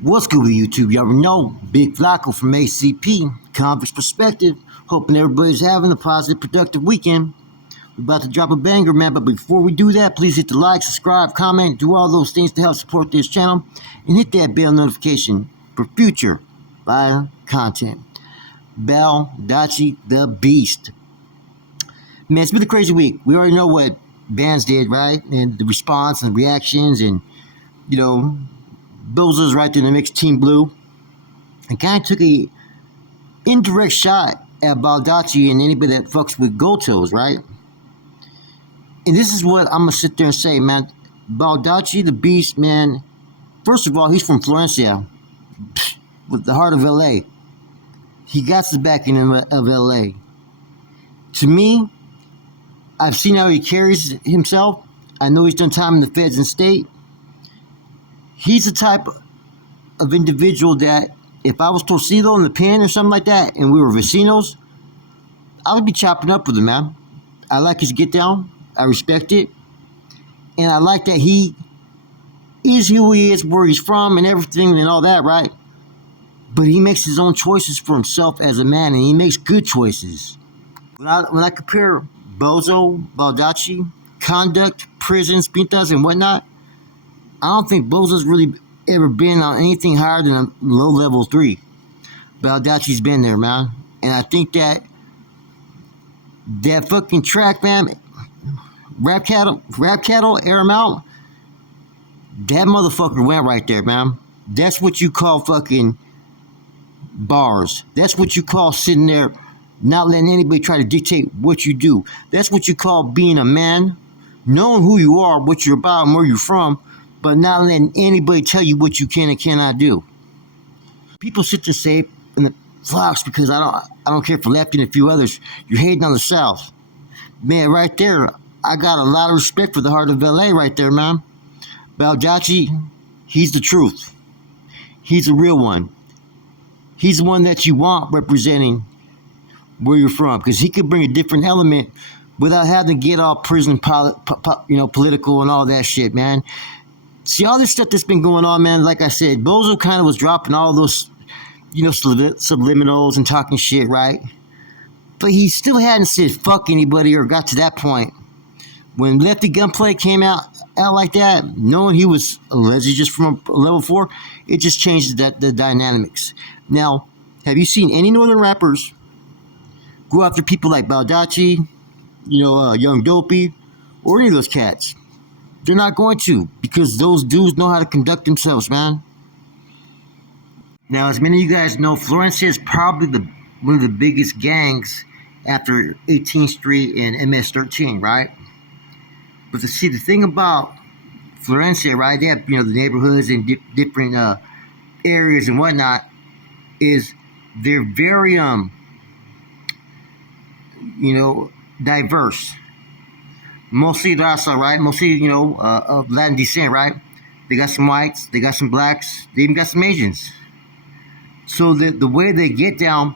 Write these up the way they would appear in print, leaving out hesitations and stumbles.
What's good with YouTube? You already know, Big Flacco from ACP, Convicts Perspective. Hoping everybody's having a positive, productive weekend. We're about to drop a banger, man, but before we do that, please hit the like, subscribe, comment, do all those things to help support this channel, and hit that bell notification for future fire content. Baldacci the Beast. Man, it's been a crazy week. We already know what bands did, right? And the response and reactions and, Boza's right there in the mix, Team Blue. And kind of took a indirect shot at Baldacci and anybody that fucks with Gotos, right? And this is what I'm going to sit there and say, man. Baldacci, the Beast, man, first of all, he's from Florencia, with the heart of L.A. He got the backing of L.A. To me, I've seen how he carries himself. I know he's done time in the feds and state. He's the type of individual that if I was Torcido in the pen or something like that and we were vecinos, I would be chopping up with him, man. I like his get down. I respect it. And I like that he is who he is, where he's from and everything and all that, right? But he makes his own choices for himself as a man, and he makes good choices. When I compare Baldacci, conduct, prisons, pintas, and whatnot, I don't think Boza's really ever been on anything higher than a low level 3. Baldacci's been there, man. And I think that fucking track, man, Rap Cattle, Air 'em Out, that motherfucker went right there, man. That's what you call fucking bars. That's what you call sitting there not letting anybody try to dictate what you do. That's what you call being a man, knowing who you are, what you're about, and where you're from, but not letting anybody tell you what you can and cannot do. People sit to say in the vlogs, because I don't care for Lefty and a few others, you're hating on the South. Man, right there, I got a lot of respect for the heart of LA right there, man. Baldacci, he's the truth. He's the real one. He's the one that you want representing where you're from, because he could bring a different element without having to get all prison political and all that shit, man. See, all this stuff that's been going on, man, like I said, Bozo kind of was dropping all those, subliminals and talking shit, right? But he still hadn't said fuck anybody or got to that point. When Lefty Gunplay came out like that, knowing he was allegedly just from a level 4, it just changed the dynamics. Now, have you seen any northern rappers go after people like Baldacci, Young Dopey, or any of those cats? They're not going to, because those dudes know how to conduct themselves, man. Now, as many of you guys know, Florencia is probably one of the biggest gangs after 18th Street and MS-13, right? But to see the thing about Florencia, right? They have, the neighborhoods and different areas and whatnot, is they're very, diverse. Mostly raza, right? Mostly, of Latin descent, right? They got some whites, they got some blacks, they even got some Asians. So the way they get down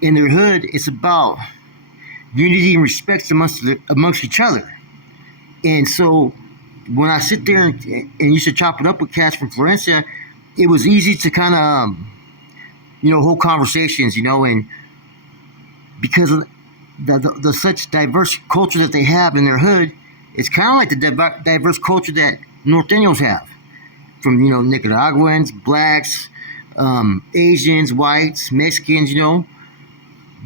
in their hood, it's about unity and respect amongst each other. And so when I sit there and used to chop it up with cats from Florencia, it was easy to kind of, hold conversations, and because of the such diverse culture that they have in their hood, it's kind of like the diverse culture that Norteños have, from Nicaraguans, blacks, Asians, whites, Mexicans.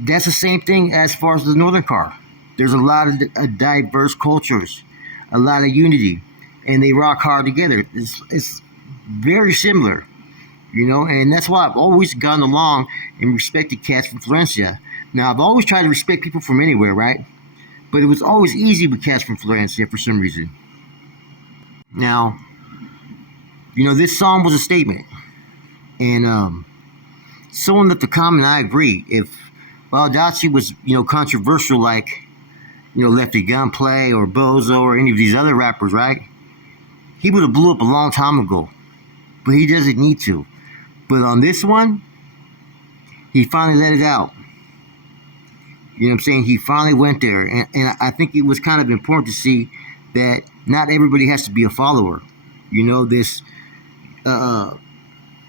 That's the same thing as far as the northern car. There's a lot of diverse cultures, a lot of unity, and they rock hard together. It's very similar, and that's why I've always gone along and respected cats from Florencia. Now, I've always tried to respect people from anywhere, right? But it was always easy with cats from Florencia for some reason. Now, this song was a statement. And someone left a comment, I agree. If Baldacci was, controversial like, Lefty Gunplay or Bozo or any of these other rappers, right? He would have blew up a long time ago. But he doesn't need to. But on this one, he finally let it out. You know what I'm saying? He finally went there. And I think it was kind of important to see that not everybody has to be a follower. This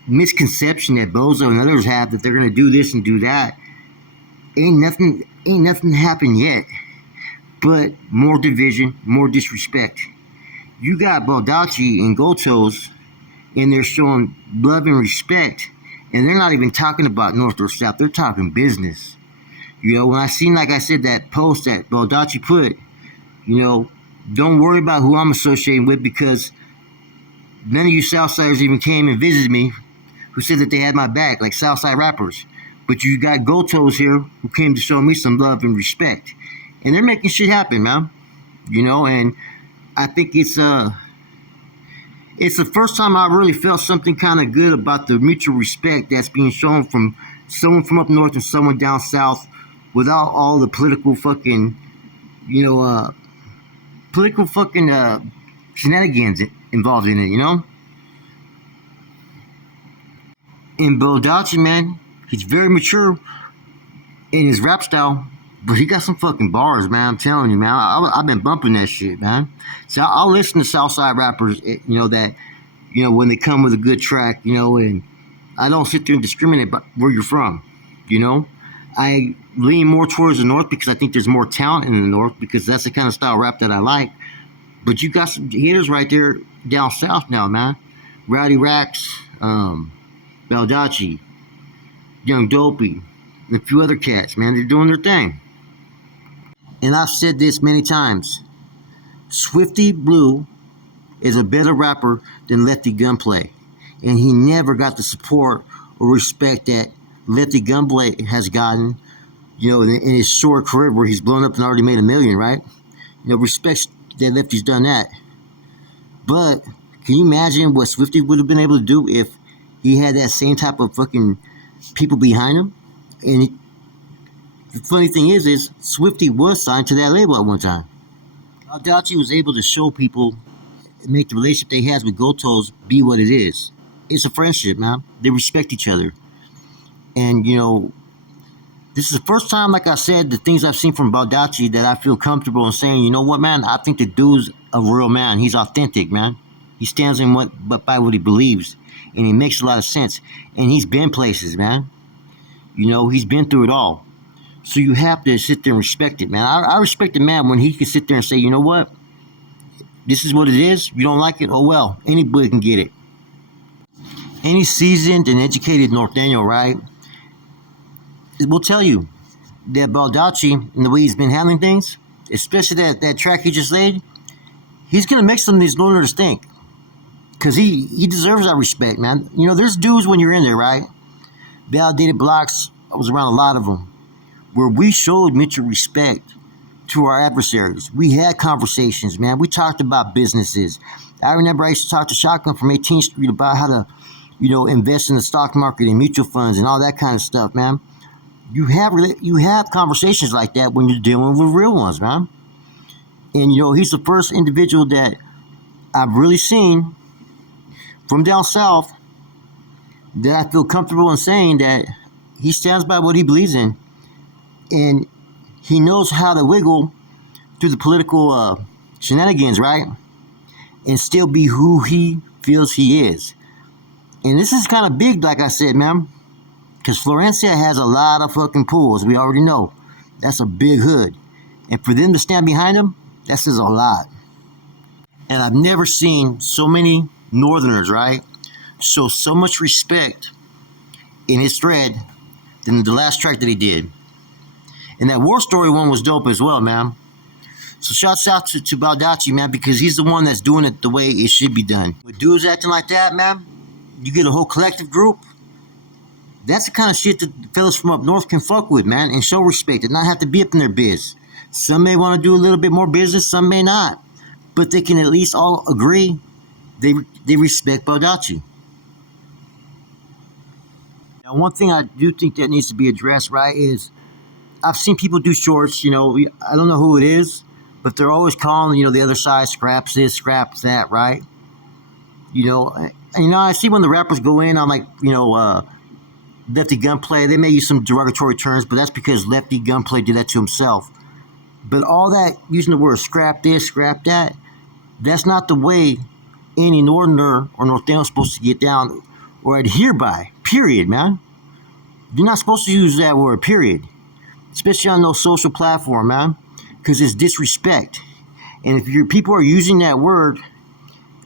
misconception that Bozo and others have that they're gonna do this and do that. Ain't nothing happened yet. But more division, more disrespect. You got Baldacci and Gotos and they're showing love and respect, and they're not even talking about North or South. They're talking business. When I seen, like I said, that post that Baldacci put, don't worry about who I'm associating with because none of you Southsiders even came and visited me who said that they had my back, like Southside rappers. But you got Gotos here who came to show me some love and respect. And they're making shit happen, man. And I think it's the first time I really felt something kind of good about the mutual respect that's being shown from someone from up north and someone down south without all the political fucking, shenanigans involved in it, And Baldacci, man, he's very mature in his rap style, but he got some fucking bars, man. I'm telling you, man. I've been bumping that shit, man. So I'll listen to Southside rappers, that, when they come with a good track, and I don't sit there and discriminate about where you're from, I lean more towards the North because I think there's more talent in the North because that's the kind of style rap that I like. But you got some hitters right there down south now, man. Rowdy Rax, Baldacci, Young Dopey, and a few other cats, man. They're doing their thing. And I've said this many times. Swifty Blue is a better rapper than Lefty Gunplay. And he never got the support or respect that Lefty Gunplay has gotten, in his short career where he's blown up and already made $1 million, right? Respect that Lefty's done that. But can you imagine what Swifty would have been able to do if he had that same type of fucking people behind him? And the funny thing is Swifty was signed to that label at one time. Baldacci was able to show people and make the relationship they has with Gotos be what it is. It's a friendship, man. They respect each other. And, this is the first time, like I said, the things I've seen from Baldacci that I feel comfortable in saying, you know what, man, I think the dude's a real man. He's authentic, man. He stands in by what he believes. And he makes a lot of sense. And he's been places, man. He's been through it all. So you have to sit there and respect it, man. I respect a man when he can sit there and say, you know what? This is what it is. You don't like it? Oh, well. Anybody can get it. Any seasoned and educated North Daniel, right, will tell you that Baldacci and the way he's been handling things, especially that track he just laid, he's going to make some of these Northerners think. Because he deserves that respect, man. There's dudes when you're in there, right? Validated blocks, I was around a lot of them, where we showed mutual respect to our adversaries. We had conversations, man. We talked about businesses. I remember I used to talk to Shotgun from 18th Street about how to, invest in the stock market and mutual funds and all that kind of stuff, man. You have conversations like that when you're dealing with real ones, man. And, he's the first individual that I've really seen from down south that I feel comfortable in saying that he stands by what he believes in. And he knows how to wiggle through the political shenanigans, right? And still be who he feels he is. And this is kind of big, like I said, man. Because Florencia has a lot of fucking pools. We already know. That's a big hood. And for them to stand behind him, that says a lot. And I've never seen so many Northerners, right, show so much respect in his thread than the last track that he did. And that War Story one was dope as well, man. So shouts out to Baldacci, man, because he's the one that's doing it the way it should be done. With dudes acting like that, man, you get a whole collective group. That's the kind of shit that the fellas from up north can fuck with, man, and show respect and not have to be up in their biz. Some may want to do a little bit more business, some may not. But they can at least all agree they respect Baldacci. Now, one thing I do think that needs to be addressed, right, is I've seen people do shorts, I don't know who it is, but they're always calling, the other side scraps this, scraps that, right? I see when the rappers go in on, like, Lefty Gunplay, they may use some derogatory terms, but that's because Lefty Gunplay did that to himself. But all that, using the word scrap this, scrap that, that's not the way any Northerner or North Daniel is supposed to get down or adhere by, period, man. You're not supposed to use that word, period. Especially on those social platform, man, because it's disrespect. And if your people are using that word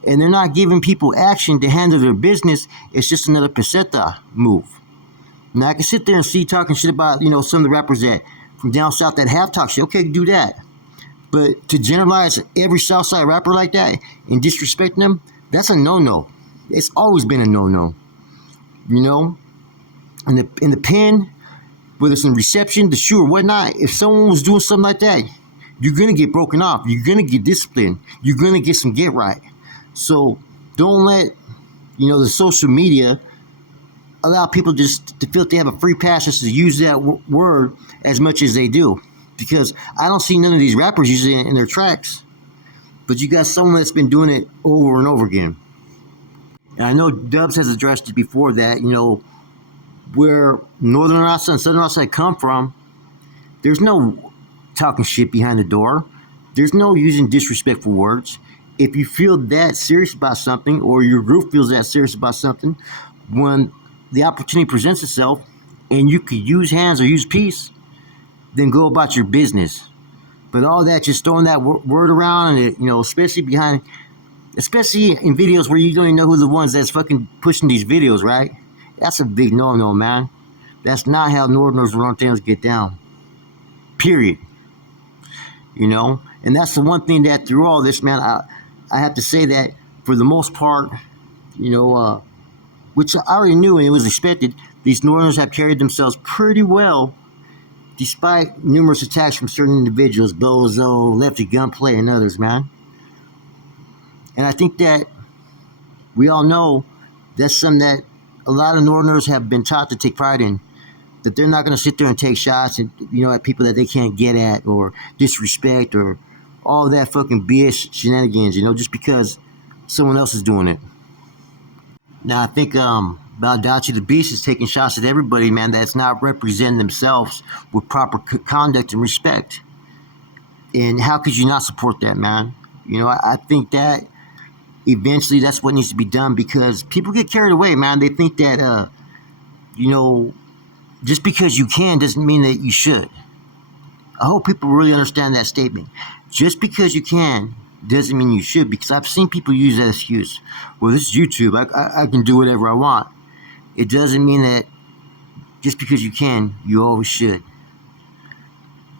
and they're not giving people action to handle their business, it's just another peseta move. Now I can sit there and see talking shit about, some of the rappers that from down south that have talked shit. Okay, do that. But to generalize every Southside rapper like that and disrespecting them, that's a no-no. It's always been a no-no. In the pen, whether it's in reception, the shoe, or whatnot, if someone was doing something like that, you're going to get broken off. You're going to get disciplined. You're going to get some get right. So don't let, the social media allow people just to feel they have a free pass just to use that word as much as they do. Because I don't see none of these rappers using it in their tracks. But you got someone that's been doing it over and over again. And I know Dubs has addressed it before that, where Northern Rasa and Southern Rasa come from, there's no talking shit behind the door. There's no using disrespectful words. If you feel that serious about something, or your group feels that serious about something, when the opportunity presents itself and you could use hands or use peace, then go about your business. But all that, just throwing that word around, and especially in videos where you don't even know who the ones that's fucking pushing these videos, right? That's a big no-no, man. That's not how Northerners run things get down. Period. And that's the one thing that through all this, man, I have to say that for the most part, which I already knew and it was expected, these Northerners have carried themselves pretty well despite numerous attacks from certain individuals, Bozo, Lefty Gunplay, and others, man. And I think that we all know that's something that a lot of Northerners have been taught to take pride in, that they're not going to sit there and take shots and, at people that they can't get at or disrespect or all that fucking BS shenanigans, just because someone else is doing it. Now, I think Baldacci the Beast is taking shots at everybody, man, that's not representing themselves with proper conduct and respect. And how could you not support that, man? I think that eventually that's what needs to be done, because people get carried away, man. They think that, just because you can doesn't mean that you should. I hope people really understand that statement. Just because you can doesn't mean you should, because I've seen people use that excuse. Well, this is YouTube. I can do whatever I want. It doesn't mean that just because you can, you always should.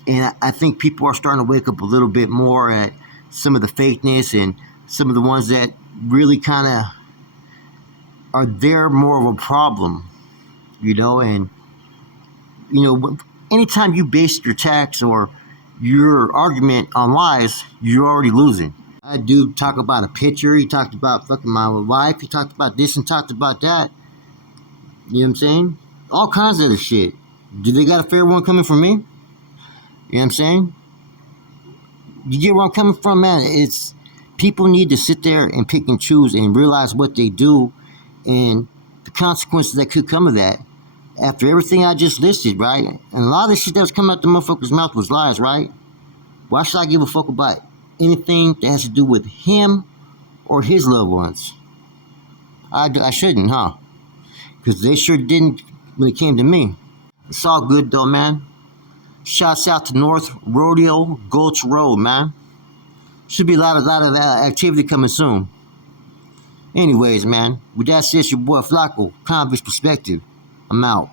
And I think people are starting to wake up a little bit more at some of the fakeness and some of the ones that really kind of are there more of a problem, and, anytime you base your attacks or your argument on lies, you're already losing. I do talk about a picture, he talked about fucking my wife, he talked about this and talked about that. You know what I'm saying? All kinds of other shit. Do they got a fair one coming from me? You know what I'm saying? You get where I'm coming from, man? It's people need to sit there and pick and choose and realize what they do and the consequences that could come of that. After everything I just listed, right? And a lot of the shit that was coming out the motherfucker's mouth was lies, right? Why should I give a fuck about anything that has to do with him or his loved ones? I shouldn't, huh? Because they sure didn't when it came to me. It's all good though, man. Shouts out to North Rodeo Gulch Road, man. Should be a lot of activity coming soon. Anyways, man, with that said, your boy Flacco, Convict's Perspective. I'm out.